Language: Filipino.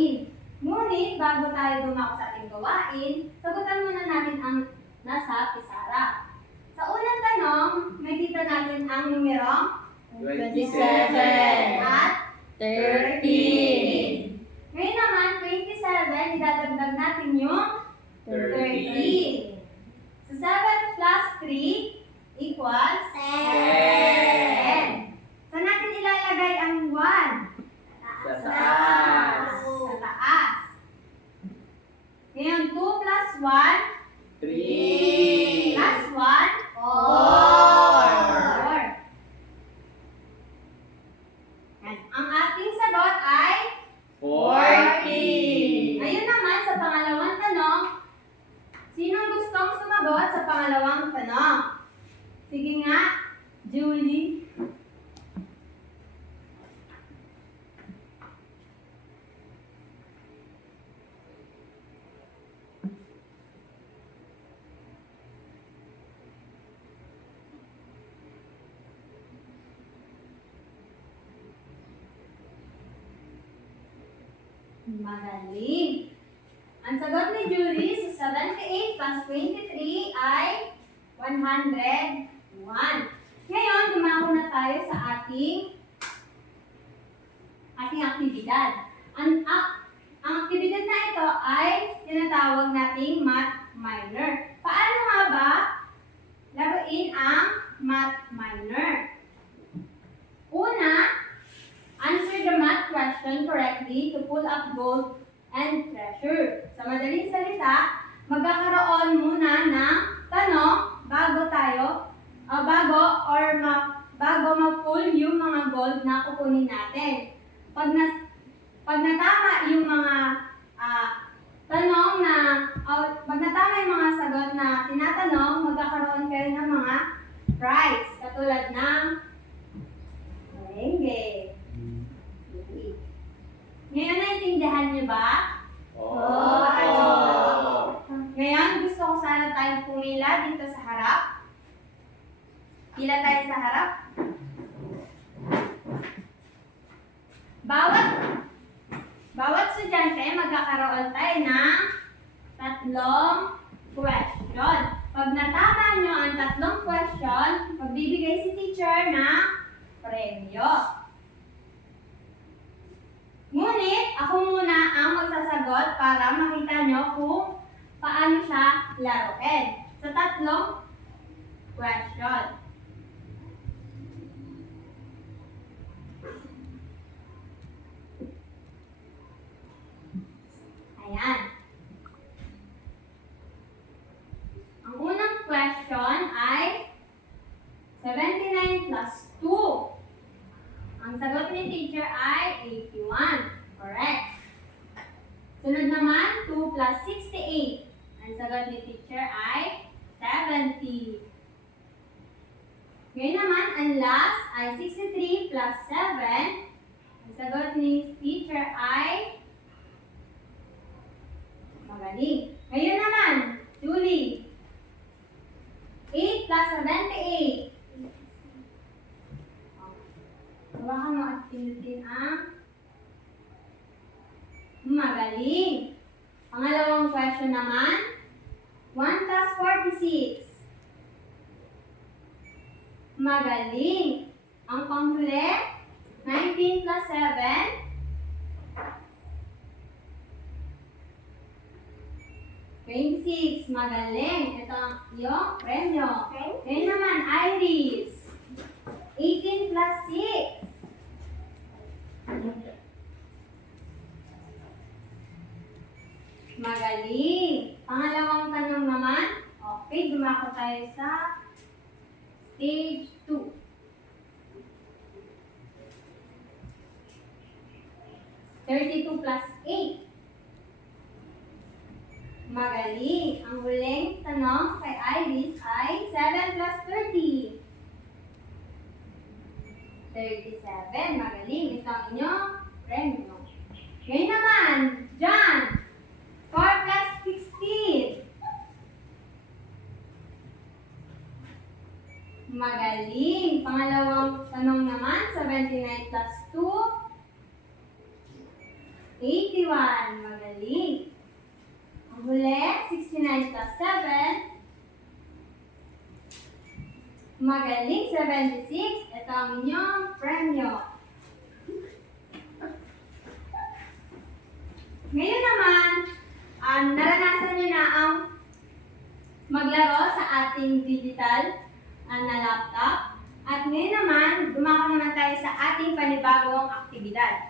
gawain. Ngunit, bago tayo dumako sa ating gawain, sagutan muna natin ang nasa pizarra. Sa unang tanong, makikita natin ang numerong 27 at 13. Ngayon naman, 27, idadagdag natin yung 13. So, 7 plus 3 equals 10. Saan natin ilalagay ang 1? Sa taas. Sa taas. Ngayon, 2 plus 1 3. plus 1 4. 4. Yan. Ang ating sagot ay 40. Ngayon naman, sa pangalawang tanong, sinong gustong sumagot sa pangalawang tanong? Sige nga, Julie. Magaling. Ang sagot ni Julie sa 78 plus 23 ay 101. Ngayon, dumako na tayo sa ating aktibidad. Ang aktibidad na ito ay tinatawag nating math minor. Paano nga ba laruin ang math minor? Una, answer the math question correctly to pull up gold and treasure. Sa madaling salita, magkakaroon muna ng tanong bago ma-pull yung mga gold na kukunin natin. Pag natama yung mga pag natama yung mga sagot na tinatanong, magkakaroon kayo ng mga prize katulad ng Renge. Ngayon, naintindihan niyo ba? Ngayon, gusto ko sana tayong pumila dito sa harap. Pila tayo sa harap. Bawat estudyante, magkakaroon tayo ng 3 question. Pag natama nyo ang 3 question, magbibigay si teacher ng premyo. Ngunit, ako muna ang magsasagot para makita nyo kung paano siya laruin. Sa 3 question. Ayan. Ang unang question ay 79 plus 2. Ang sagot ni teacher ay 81. Correct. Sunod naman, 2 plus 68. Ang sagot ni teacher ay 70. Ngayon naman, ang last ay 63 plus 7. Ang sagot ni teacher ay magaling. Ngayon naman, Julie. 8 plus 78. Hawakan mo at pinutin ang magaling. Pangalawang question naman, 1 plus 46. Magaling. Ang panghuli, 19 plus 7. 26. Magaling. Ito ang iyong premyo. Ngayon naman, Iris. 18 plus 6. Magaling. Pangalawang tanong naman. Okay, dumako tayo sa stage 2. ₱32 plus 8. Magaling. Ang huling tanong kay Iris ay 7 plus 30. 37. Magaling. Ito ang inyong premyo. Ngayon naman, John. 4 plus 16. Magaling. Pangalawang tanong naman, 79 plus 2. 81. Magaling. Ang huli, 69 plus 7. Magaling, 76. Ito ang inyong premyo. Ngayon naman, naranasan nyo na ang maglaro sa ating digital na laptop. At ngayon naman, dumako naman tayo sa ating panibagong aktibidad.